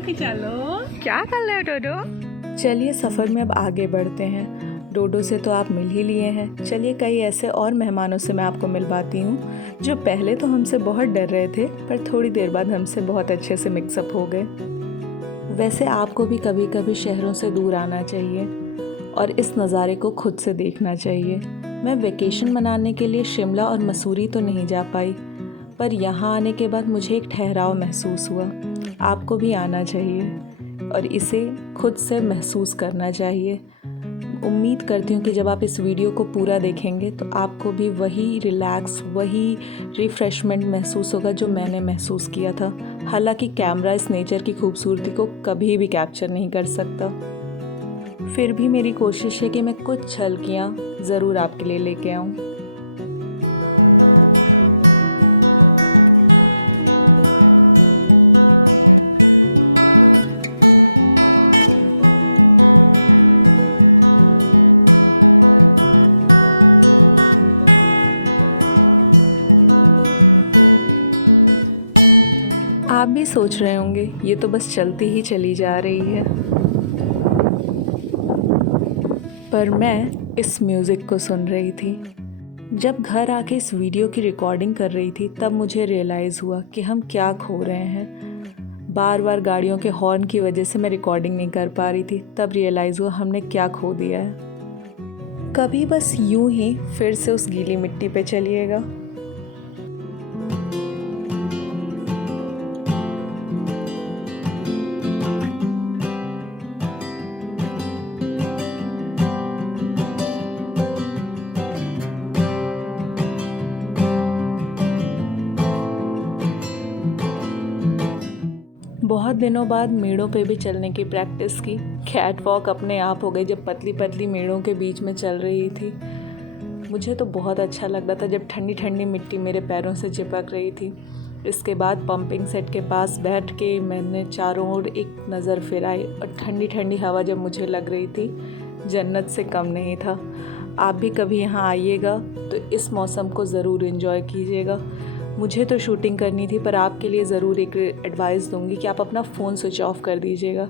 Video खिंचा लो। क्या कर रहे हो डोडो? चलिए सफ़र में अब आगे बढ़ते हैं। डोडो से तो आप मिल ही लिए हैं, चलिए कई ऐसे और मेहमानों से मैं आपको मिलवाती हूँ जो पहले तो हमसे बहुत डर रहे थे पर थोड़ी देर बाद हमसे बहुत अच्छे से मिक्सअप हो गए। वैसे आपको भी कभी कभी शहरों से दूर आना चाहिए और इस नज़ारे को खुद से देखना चाहिए। मैं वेकेशन मनाने के लिए शिमला और मसूरी तो नहीं जा पाई, पर यहाँ आने के बाद मुझे एक ठहराव महसूस हुआ। आपको भी आना चाहिए और इसे खुद से महसूस करना चाहिए। उम्मीद करती हूँ कि जब आप इस वीडियो को पूरा देखेंगे तो आपको भी वही रिलैक्स, वही रिफ़्रेशमेंट महसूस होगा जो मैंने महसूस किया था। हालांकि कैमरा इस नेचर की खूबसूरती को कभी भी कैप्चर नहीं कर सकता, फिर भी मेरी कोशिश है कि मैं कुछ झलकियाँ ज़रूर आपके लिए लेके आऊँ। आप भी सोच रहे होंगे ये तो बस चलती ही चली जा रही है, पर मैं इस म्यूज़िक को सुन रही थी। जब घर आके इस वीडियो की रिकॉर्डिंग कर रही थी तब मुझे रियलाइज़ हुआ कि हम क्या खो रहे हैं। बार बार गाड़ियों के हॉर्न की वजह से मैं रिकॉर्डिंग नहीं कर पा रही थी, तब रियलाइज़ हुआ हमने क्या खो दिया है। कभी बस यूं ही फिर से उस गीली मिट्टी पे चलिएगा। बहुत दिनों बाद मेड़ों पे भी चलने की प्रैक्टिस की। कैट वॉक अपने आप हो गई जब पतली पतली मेड़ों के बीच में चल रही थी। मुझे तो बहुत अच्छा लग रहा था जब ठंडी ठंडी मिट्टी मेरे पैरों से चिपक रही थी। इसके बाद पंपिंग सेट के पास बैठ के मैंने चारों ओर एक नज़र फिराई और ठंडी ठंडी हवा जब मुझे लग रही थी, जन्नत से कम नहीं था। आप भी कभी यहाँ आइएगा तो इस मौसम को ज़रूर एंजॉय कीजिएगा। मुझे तो शूटिंग करनी थी, पर आपके लिए ज़रूर एक एडवाइस दूंगी कि आप अपना फ़ोन स्विच ऑफ कर दीजिएगा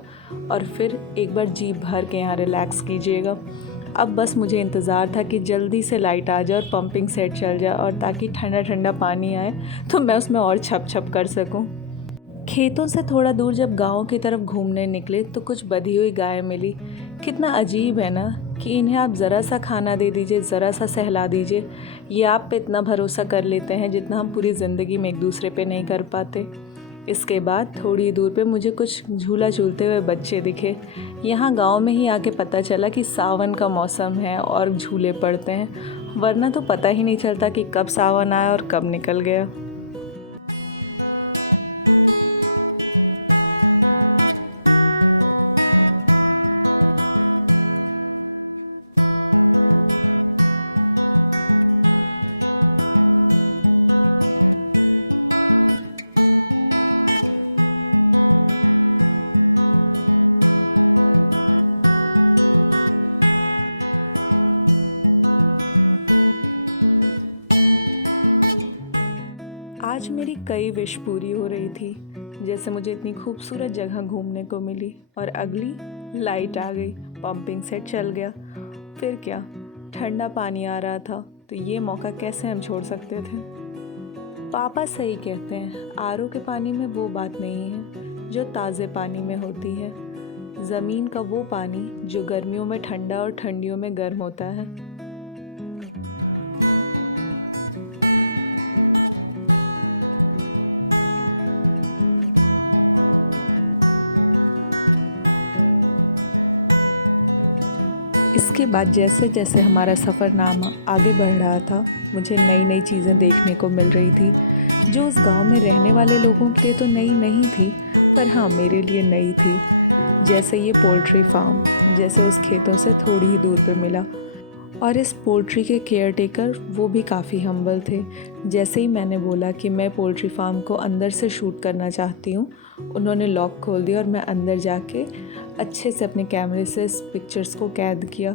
और फिर एक बार जी भर के यहाँ रिलैक्स कीजिएगा। अब बस मुझे इंतज़ार था कि जल्दी से लाइट आ जाए और पंपिंग सेट चल जाए, और ताकि ठंडा ठंडा पानी आए तो मैं उसमें और छप छप कर सकूँ। खेतों से थोड़ा दूर जब गाँव की तरफ घूमने निकले तो कुछ बधी हुई गाय मिली। कितना अजीब है ना कि इन्हें आप ज़रा सा खाना दे दीजिए, ज़रा सा सहला दीजिए, ये आप पे इतना भरोसा कर लेते हैं जितना हम पूरी ज़िंदगी में एक दूसरे पे नहीं कर पाते। इसके बाद थोड़ी दूर पे मुझे कुछ झूला झूलते हुए बच्चे दिखे। यहाँ गांव में ही आके पता चला कि सावन का मौसम है और झूले पड़ते हैं, वरना तो पता ही नहीं चलता कि कब सावन आया और कब निकल गया। आज मेरी कई विश पूरी हो रही थी, जैसे मुझे इतनी खूबसूरत जगह घूमने को मिली और अगली लाइट आ गई, पंपिंग सेट चल गया। फिर क्या, ठंडा पानी आ रहा था, तो ये मौका कैसे हम छोड़ सकते थे। पापा सही कहते हैं, आरओ के पानी में वो बात नहीं है जो ताज़े पानी में होती है। ज़मीन का वो पानी जो गर्मियों में ठंडा और ठंडियों में गर्म होता है। इसके बाद जैसे जैसे हमारा सफ़रनामा आगे बढ़ रहा था, मुझे नई नई चीज़ें देखने को मिल रही थी जो उस गांव में रहने वाले लोगों के लिए तो नई नहीं थी, पर हाँ मेरे लिए नई थी। जैसे ये पोल्ट्री फार्म, जैसे उस खेतों से थोड़ी ही दूर पर मिला, और इस पोल्ट्री के केयर टेकर वो भी काफ़ी हम्बल थे। जैसे ही मैंने बोला कि मैं पोल्ट्री फार्म को अंदर से शूट करना चाहती हूँ, उन्होंने लॉक खोल दिया और मैं अंदर जाके अच्छे से अपने कैमरे से इस पिक्चर्स को कैद किया।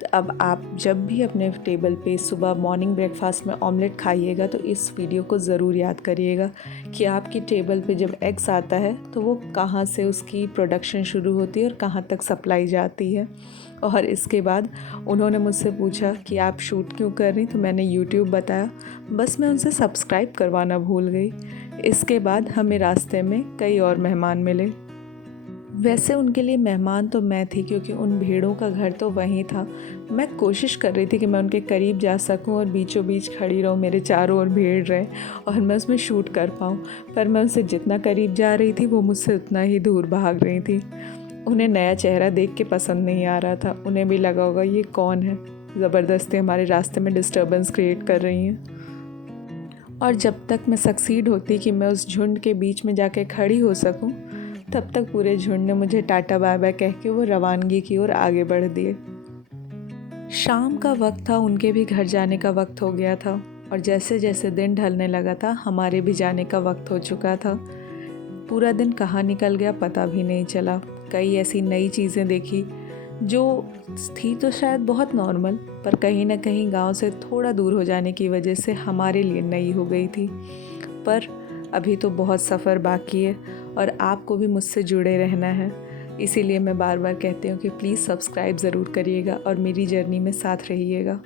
तो अब आप जब भी अपने टेबल पे सुबह मॉर्निंग ब्रेकफास्ट में ऑमलेट खाइएगा तो इस वीडियो को ज़रूर याद करिएगा कि आपकी टेबल पे जब एग्स आता है तो वो कहाँ से उसकी प्रोडक्शन शुरू होती है और कहाँ तक सप्लाई जाती है। और इसके बाद उन्होंने मुझसे पूछा कि आप शूट क्यों कर रही, तो मैंने यूट्यूब बताया। बस मैं उनसे सब्सक्राइब करवाना भूल गई। इसके बाद हमें रास्ते में कई और मेहमान मिले। वैसे उनके लिए मेहमान तो मैं थी, क्योंकि उन भेड़ों का घर तो वहीं था। मैं कोशिश कर रही थी कि मैं उनके करीब जा सकूं और बीचों बीच खड़ी रहूं, मेरे चारों ओर भेड़ रहे और मैं उसमें शूट कर पाऊं। पर मैं उनसे जितना करीब जा रही थी वो मुझसे उतना ही दूर भाग रही थी। उन्हें नया चेहरा देख के पसंद नहीं आ रहा था। उन्हें भी लगा होगा ये कौन है, ज़बरदस्ती हमारे रास्ते में डिस्टर्बेंस क्रिएट कर रही हैं। और जब तक मैं सक्सीड होती कि मैं उस झुंड के बीच में जाके खड़ी हो सकूं, तब तक पूरे झुंड ने मुझे टाटा बाय बाय कह के वो रवानगी की ओर आगे बढ़ दिए। शाम का वक्त था, उनके भी घर जाने का वक्त हो गया था और जैसे जैसे दिन ढलने लगा था हमारे भी जाने का वक्त हो चुका था। पूरा दिन कहाँ निकल गया पता भी नहीं चला। कई ऐसी नई चीज़ें देखी जो थी तो शायद बहुत नॉर्मल, पर कहीं ना कहीं गांव से थोड़ा दूर हो जाने की वजह से हमारे लिए नई हो गई थी। पर अभी तो बहुत सफ़र बाकी है और आपको भी मुझसे जुड़े रहना है। इसीलिए मैं बार बार कहती हूँ कि प्लीज़ सब्सक्राइब ज़रूर करिएगा और मेरी जर्नी में साथ रहिएगा।